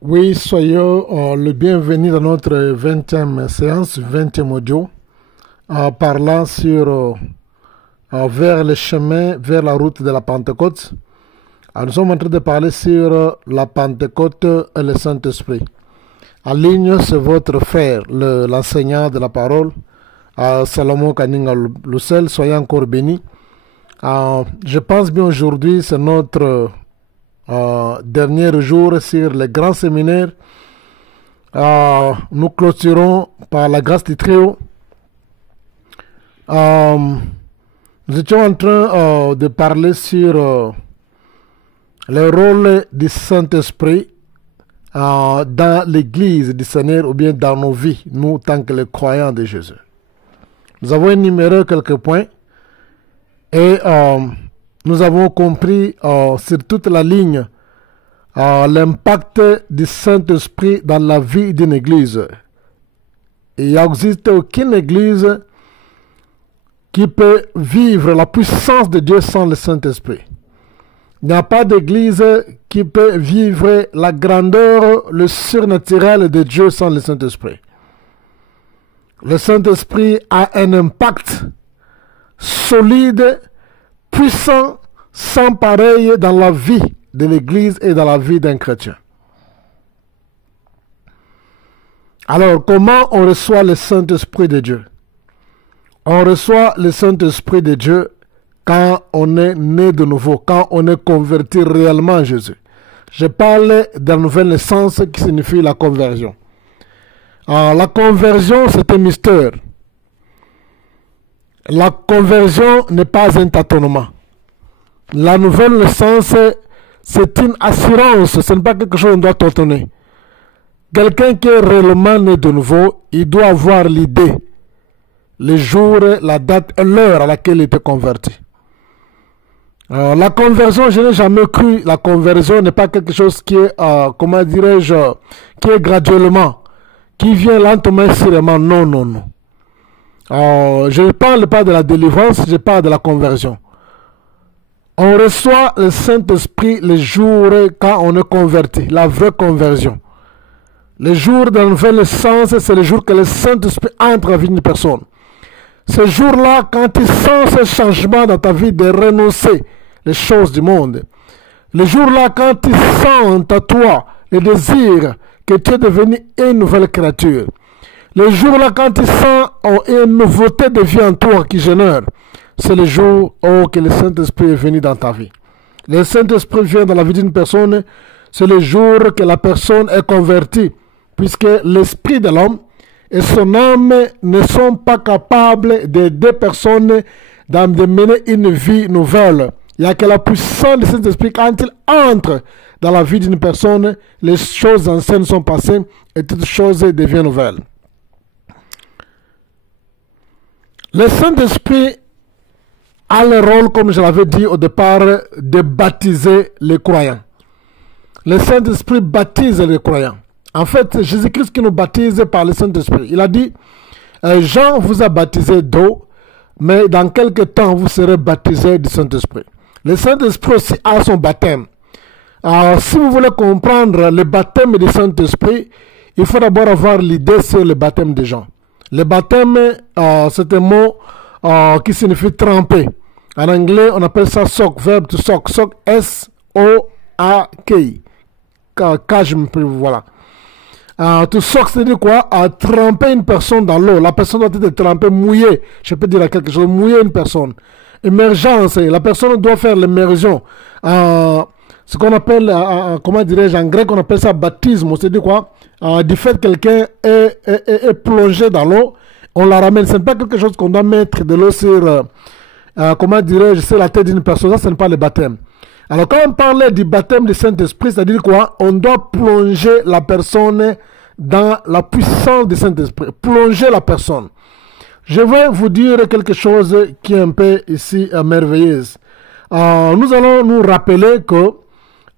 Oui, soyez le bienvenu dans notre 20e séance, 20e audio, parlant sur vers le chemin, vers la route de la Pentecôte. Nous sommes en train de parler sur la Pentecôte et le Saint-Esprit. En ligne, c'est votre frère, l'enseignant de la parole, Salomon Kaninga Loussel. Soyez encore bénis. Je pense bien aujourd'hui, c'est notre dernier jour sur le grand séminaire. Nous clôturons par la grâce du Très-Haut. Nous étions en train de parler sur le rôle du Saint-Esprit dans l'église du Seigneur ou bien dans nos vies, nous tant que les croyants de Jésus. Nous avons énuméré quelques points et nous avons compris sur toute la ligne l'impact du Saint-Esprit dans la vie d'une église. Il n'existe aucune église qui peut vivre la puissance de Dieu sans le Saint-Esprit. Il n'y a pas d'église qui peut vivre la grandeur, le surnaturel de Dieu sans le Saint-Esprit. Le Saint-Esprit a un impact solide, puissant, sans pareil dans la vie de l'Église et dans la vie d'un chrétien. Alors, comment on reçoit le Saint-Esprit de Dieu? On reçoit le Saint-Esprit de Dieu quand on est né de nouveau, quand on est converti réellement à Jésus. Je parle de la nouvelle naissance qui signifie la conversion. Alors, la conversion, c'est un mystère. La conversion n'est pas un tâtonnement. La nouvelle naissance, c'est une assurance, ce n'est pas quelque chose qu'on doit tâtonner. Quelqu'un qui est réellement né de nouveau, il doit avoir l'idée, le jour, la date et l'heure à laquelle il était converti. Alors, la conversion, je n'ai jamais cru, la conversion n'est pas quelque chose qui est, comment dirais-je, qui est graduellement, qui vient lentement et sûrement. Non, non, non. Je ne parle pas de la délivrance, je parle de la conversion. On reçoit le Saint-Esprit le jour quand on est converti, la vraie conversion. Le jour de la nouvelle naissance, c'est le jour que le Saint-Esprit entre dans la vie d'une personne. Ce jour-là, quand tu sens ce changement dans ta vie de renoncer les choses du monde. Le jour-là, quand tu sens en toi le désir que tu es devenu une nouvelle créature. Le jour-là, quand tu sens une nouveauté de vie en toi qui génère, c'est le jour que le Saint-Esprit est venu dans ta vie. Le Saint-Esprit vient dans la vie d'une personne, c'est le jour que la personne est convertie, puisque l'esprit de l'homme et son âme ne sont pas capables de deux personnes de mener une vie nouvelle. Il n'y a que la puissance du Saint-Esprit, quand il entre dans la vie d'une personne, les choses anciennes sont passées et toutes choses deviennent nouvelles. Le Saint-Esprit a le rôle, comme je l'avais dit au départ, de baptiser les croyants. Le Saint-Esprit baptise les croyants. En fait, Jésus-Christ qui nous baptise par le Saint-Esprit. Il a dit, Jean vous a baptisé d'eau, mais dans quelques temps, vous serez baptisés du Saint-Esprit. Le Saint-Esprit aussi a son baptême. Alors, si vous voulez comprendre le baptême du Saint-Esprit, il faut d'abord avoir l'idée sur le baptême de Jean. Le baptême, c'est un mot qui signifie tremper. En anglais, on appelle ça soak, verbe to soak. Soak, S-O-A-K. Voilà. To soak, c'est-à-dire quoi? Tremper une personne dans l'eau. La personne doit être trempée, mouillée. Je peux dire quelque chose, mouiller une personne. Immergence, la personne doit faire l'immersion. Ce qu'on appelle, comment dirais-je, en grec, on appelle ça baptisme. C'est-à-dire quoi? Du fait que quelqu'un est plongé dans l'eau, on la ramène. Ce n'est pas quelque chose qu'on doit mettre de l'eau sur, comment dirais-je, sur la tête d'une personne. Ça, ce n'est pas le baptême. Alors, quand on parlait du baptême du Saint-Esprit, c'est-à-dire quoi? On doit plonger la personne dans la puissance du Saint-Esprit. Plonger la personne. Je vais vous dire quelque chose qui est un peu ici merveilleuse. Nous allons nous rappeler que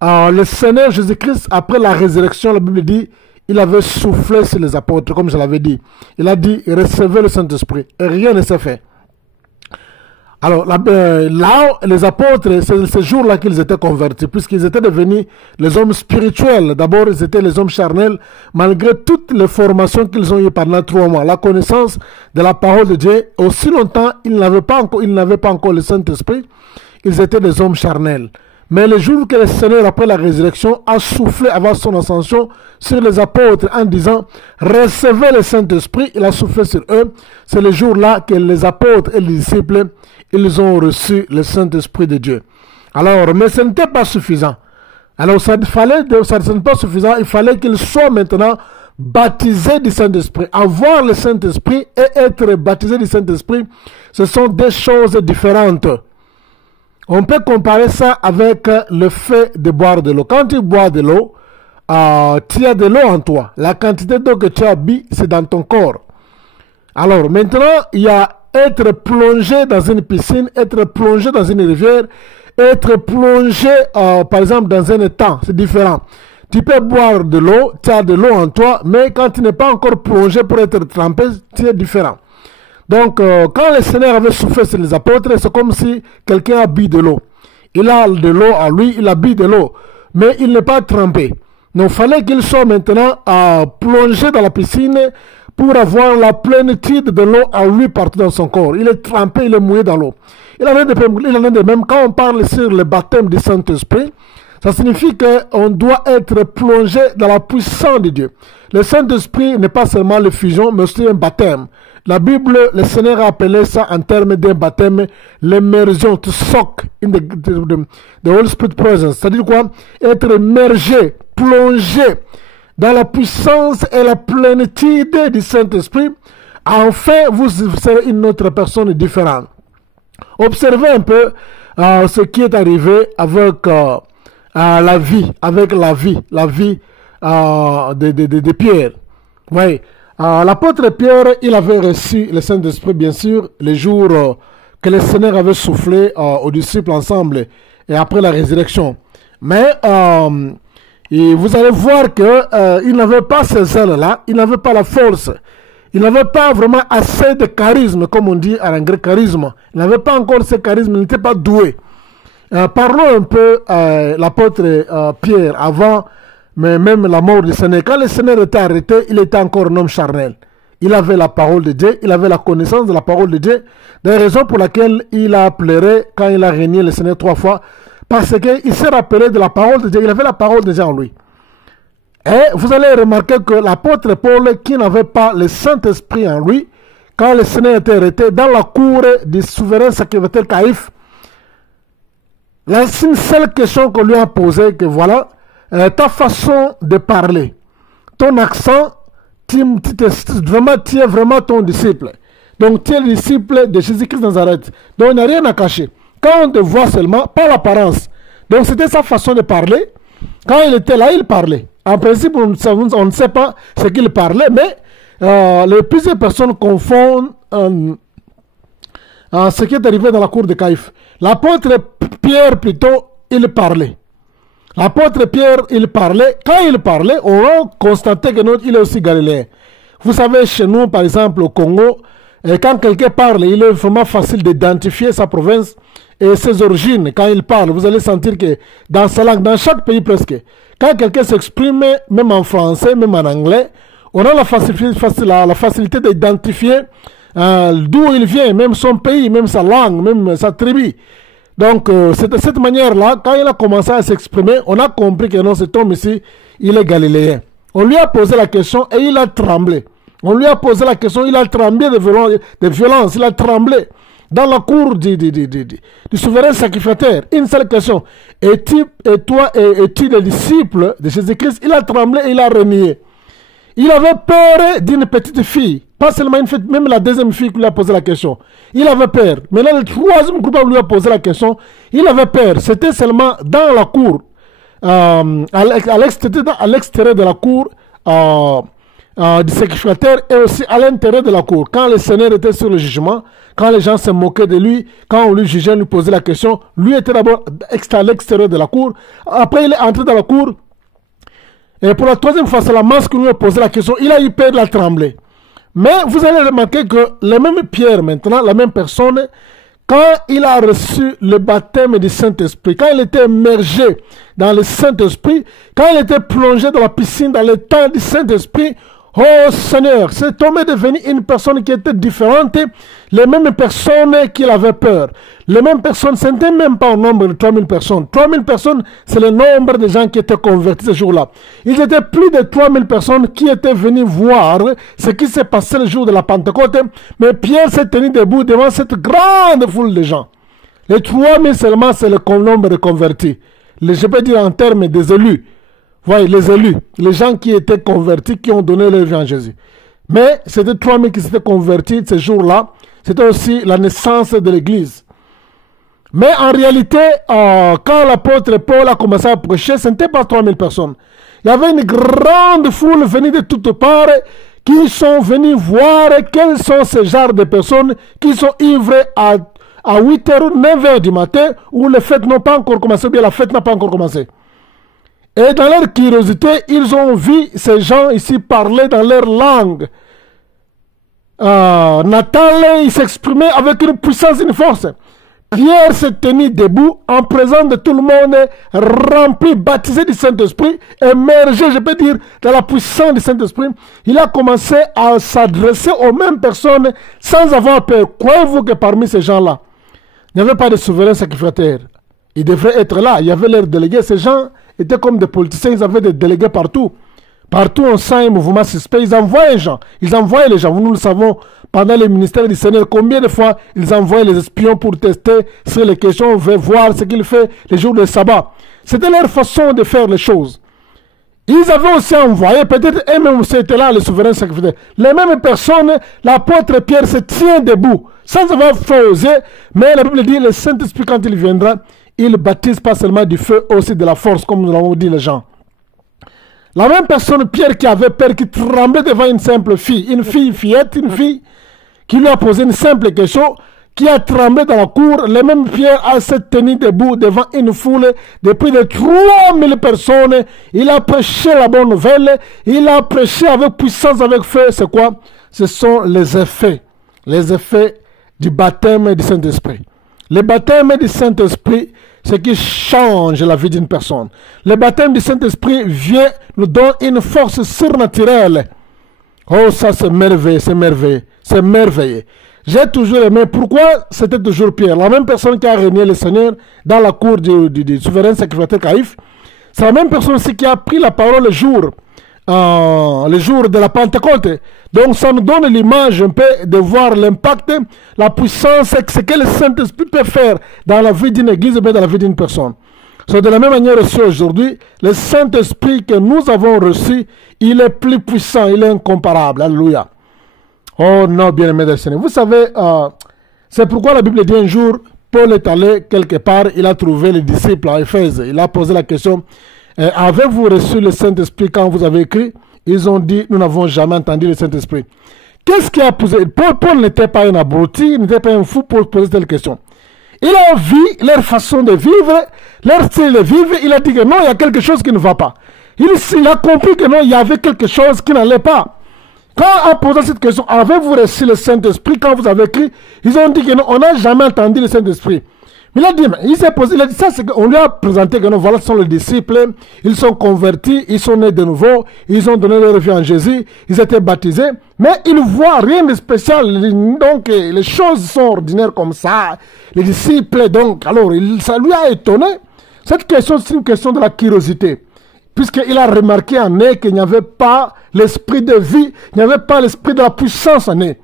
le Seigneur Jésus-Christ, après la résurrection, la Bible dit, il avait soufflé sur les apôtres, comme je l'avais dit. Il a dit, recevez le Saint-Esprit. Et rien ne s'est fait. Alors là, les apôtres, c'est ce jour-là qu'ils étaient convertis, puisqu'ils étaient devenus les hommes spirituels. D'abord, ils étaient les hommes charnels, malgré toutes les formations qu'ils ont eues pendant 3 mois. La connaissance de la parole de Dieu, aussi longtemps, ils n'avaient pas encore le Saint-Esprit, ils étaient des hommes charnels. Mais le jour que le Seigneur, après la résurrection, a soufflé avant son ascension sur les apôtres en disant « Recevez le Saint-Esprit », il a soufflé sur eux. C'est le jour-là que les apôtres et les disciples, ils ont reçu le Saint-Esprit de Dieu. Alors, mais ce n'était pas suffisant. Alors, ce n'était pas suffisant. Il fallait qu'ils soient maintenant baptisés du Saint-Esprit. Avoir le Saint-Esprit et être baptisé du Saint-Esprit, ce sont deux choses différentes. On peut comparer ça avec le fait de boire de l'eau. Quand tu bois de l'eau, tu as de l'eau en toi. La quantité d'eau que tu as bu, c'est dans ton corps. Alors maintenant, il y a être plongé dans une piscine, être plongé dans une rivière, être plongé, par exemple, dans un étang. C'est différent. Tu peux boire de l'eau, tu as de l'eau en toi, mais quand tu n'es pas encore plongé pour être trempé, tu es différent. Donc, quand le Seigneur avait soufflé sur les apôtres, c'est comme si quelqu'un a bu de l'eau. Il a de l'eau à lui, il a bu de l'eau, mais il n'est pas trempé. Donc, il fallait qu'il soit maintenant plongé dans la piscine pour avoir la plénitude de l'eau à lui partout dans son corps. Il est trempé, il est mouillé dans l'eau. Il en est de même quand on parle sur le baptême du Saint-Esprit. Ça signifie qu'on doit être plongé dans la puissance de Dieu. Le Saint-Esprit n'est pas seulement l'effusion, mais aussi un baptême. La Bible, le Seigneur a appelé ça en termes d'un baptême, l'immersion, to soak in the Holy Spirit presence. C'est-à-dire quoi? Être immergé, plongé dans la puissance et la plénitude du Saint-Esprit. Enfin, vous serez une autre personne différente. Observez un peu ce qui est arrivé avec la vie de Pierre. Oui. L'apôtre Pierre, il avait reçu le Saint-Esprit, bien sûr, le jour que le Seigneur avait soufflé aux disciples ensemble et après la résurrection. Mais et vous allez voir qu'il n'avait pas ce zèle-là, il n'avait pas la force, il n'avait pas vraiment assez de charisme, comme on dit en anglais, charisme. Il n'avait pas encore ce charisme, il n'était pas doué. Parlons un peu l'apôtre Pierre avant mais même la mort du Seigneur. Quand le Seigneur était arrêté, il était encore un homme charnel. Il avait la parole de Dieu, il avait la connaissance de la parole de Dieu. Des raisons pour lesquelles il a pleuré quand il a régné le Seigneur 3 fois. Parce qu'il s'est rappelé de la parole de Dieu. Il avait la parole de Dieu en lui. Et vous allez remarquer que l'apôtre Paul, qui n'avait pas le Saint-Esprit en lui, quand le Seigneur était arrêté dans la cour du souverain sacrificateur Caïphe, la seule question qu'on lui a posée, que voilà, ta façon de parler, ton accent, tu es vraiment ton disciple. Donc tu es le disciple de Jésus-Christ de Nazareth. Donc il n'y a rien à cacher. Quand on te voit seulement, pas l'apparence. Donc c'était sa façon de parler. Quand il était là, il parlait. En principe, on ne sait pas ce qu'il parlait, mais plusieurs personnes confondent ce qui est arrivé dans la cour de Caïphe. L'apôtre Pierre, plutôt, il parlait. L'apôtre Pierre, il parlait. Quand il parlait, on a constaté que il est aussi galiléen. Vous savez, chez nous, par exemple, au Congo, quand quelqu'un parle, il est vraiment facile d'identifier sa province et ses origines. Quand il parle, vous allez sentir que dans sa langue, dans chaque pays presque, quand quelqu'un s'exprime, même en français, même en anglais, on a la facilité d'identifier d'où il vient, même son pays, même sa langue, même sa tribu. Donc, c'est de cette manière-là, quand il a commencé à s'exprimer, on a compris que non, cet homme ici, il est galiléen. On lui a posé la question et il a tremblé. On lui a posé la question, il a tremblé de violence, il a tremblé dans la cour du souverain sacrificateur. Une seule question. Es-tu le disciple de Jésus-Christ? Il a tremblé et il a renié. Il avait peur d'une petite fille. Pas seulement une fille, même la deuxième fille qui lui a posé la question. Il avait peur. Maintenant, le troisième groupe lui a posé la question. Il avait peur. C'était seulement dans la cour, à l'extérieur de la cour du sacrificateur et aussi à l'intérieur de la cour. Quand le Seigneur était sur le jugement, quand les gens se moquaient de lui, quand on lui jugeait, on lui posait la question, lui était d'abord à l'extérieur de la cour. Après, il est entré dans la cour. Et pour la troisième fois, c'est la masse qui lui a posé la question. Il a eu peur de la trembler. Mais vous allez remarquer que le même Pierre maintenant, la même personne, quand il a reçu le baptême du Saint-Esprit, quand il était immergé dans le Saint-Esprit, quand il était plongé dans la piscine, dans le temps du Saint-Esprit, oh Seigneur, cet homme est devenu une personne qui était différente, les mêmes personnes qui avaient peur. Les mêmes personnes, ce n'était même pas au nombre de 3000 personnes. 3000 personnes, c'est le nombre de gens qui étaient convertis ce jour-là. Ils étaient plus de 3000 personnes qui étaient venus voir ce qui s'est passé le jour de la Pentecôte. Mais Pierre s'est tenu debout devant cette grande foule de gens. Les 3000 seulement, c'est le nombre de convertis. Je peux dire en termes des élus. Voyez, les élus, les gens qui étaient convertis, qui ont donné leur vie à Jésus. Mais c'était 3000 qui s'étaient convertis ce jour-là. C'était aussi la naissance de l'Église. Mais en réalité, quand l'apôtre Paul a commencé à prêcher, ce n'était pas 3000 personnes. Il y avait une grande foule venue de toutes parts qui sont venus voir quels sont ces genres de personnes qui sont ivres à 8h, 9h du matin où les fêtes n'ont pas encore commencé, ou bien la fête n'a pas encore commencé. Et dans leur curiosité, ils ont vu ces gens ici parler dans leur langue natale. Ils s'exprimaient avec une puissance, une force. Pierre s'est tenu debout en présence de tout le monde, rempli, baptisé du Saint-Esprit, émergé, je peux dire, dans la puissance du Saint-Esprit. Il a commencé à s'adresser aux mêmes personnes sans avoir peur. Croyez-vous que parmi ces gens-là, il n'y avait pas de souverain sacrificateur? Ils devraient être là. Il y avait leurs délégués. Ces gens étaient comme des politiciens. Ils avaient des délégués partout. Partout, on sent un mouvement suspect. Ils envoyaient les gens. Ils envoyaient les gens. Nous le savons, pendant les ministères du Seigneur, combien de fois ils envoyaient les espions pour tester sur les questions, voir ce qu'il fait les jours de sabbat. C'était leur façon de faire les choses. Ils avaient aussi envoyé, peut-être eux-mêmes c'était là, les souverains sacrificateurs. Les mêmes personnes, l'apôtre Pierre se tient debout, sans avoir osé, mais la Bible dit, le Saint-Esprit, quand il viendra, il baptise pas seulement du feu, aussi de la force, comme nous l'avons dit les gens. La même personne, Pierre, qui avait peur, qui tremblait devant une simple fille, une fille qui lui a posé une simple question, qui a tremblé dans la cour. Le même Pierre a se tenu debout devant une foule de plus de 3000 personnes. Il a prêché la bonne nouvelle. Il a prêché avec puissance, avec feu. C'est quoi? Ce sont les effets du baptême du Saint-Esprit. Le baptême du Saint-Esprit, c'est qui change la vie d'une personne. Le baptême du Saint-Esprit vient, nous donne une force surnaturelle. Oh, ça c'est merveilleux, c'est merveilleux, c'est merveilleux. J'ai toujours aimé, pourquoi c'était toujours Pierre, la même personne qui a régné le Seigneur dans la cour du souverain sacrificateur Caïphe. C'est la même personne aussi qui a pris la parole le jour de la Pentecôte. Donc ça nous donne l'image un peu de voir l'impact, la puissance, ce que le Saint-Esprit peut faire dans la vie d'une église et dans la vie d'une personne. De la même manière aussi aujourd'hui, le Saint-Esprit que nous avons reçu, il est plus puissant, il est incomparable. Alléluia. Oh non, bien-aimé du Seigneur. Vous savez, c'est pourquoi la Bible dit un jour, Paul est allé quelque part, il a trouvé les disciples à Éphèse. Il a posé la question, avez-vous reçu le Saint-Esprit quand vous avez écrit? Ils ont dit, nous n'avons jamais entendu le Saint-Esprit. Qu'est-ce qui a posé? Paul n'était pas un abruti, il n'était pas un fou pour poser telle question. Il a vu leur façon de vivre, leur style de vivre. Il a dit que non, il y a quelque chose qui ne va pas. Il a compris que non, il y avait quelque chose qui n'allait pas. Quand en posant cette question, avez-vous reçu le Saint-Esprit quand vous avez écrit? Ils ont dit que non, on n'a jamais entendu le Saint-Esprit. Mais il a dit, il s'est posé, il a dit ça, c'est qu'on lui a présenté que non, voilà, ce sont les disciples, ils sont convertis, ils sont nés de nouveau, ils ont donné leur vie en Jésus, ils étaient baptisés, mais ils ne voient rien de spécial, donc les choses sont ordinaires comme ça, les disciples, donc, alors, ça lui a étonné. Cette question, c'est une question de la curiosité, puisqu'il a remarqué en eux qu'il n'y avait pas l'esprit de vie, il n'y avait pas l'esprit de la puissance en eux.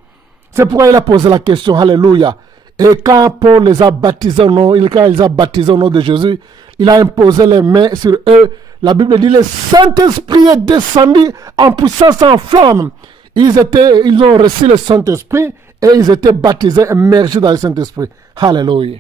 C'est pourquoi il a posé la question, alléluia. Et quand Paul les a baptisés au nom, quand ils ont baptisé au nom de Jésus, il a imposé les mains sur eux. La Bible dit, le Saint-Esprit est descendu en puissance, en flamme. Ils ont reçu le Saint-Esprit et ils étaient baptisés, immergés dans le Saint-Esprit. Alléluia.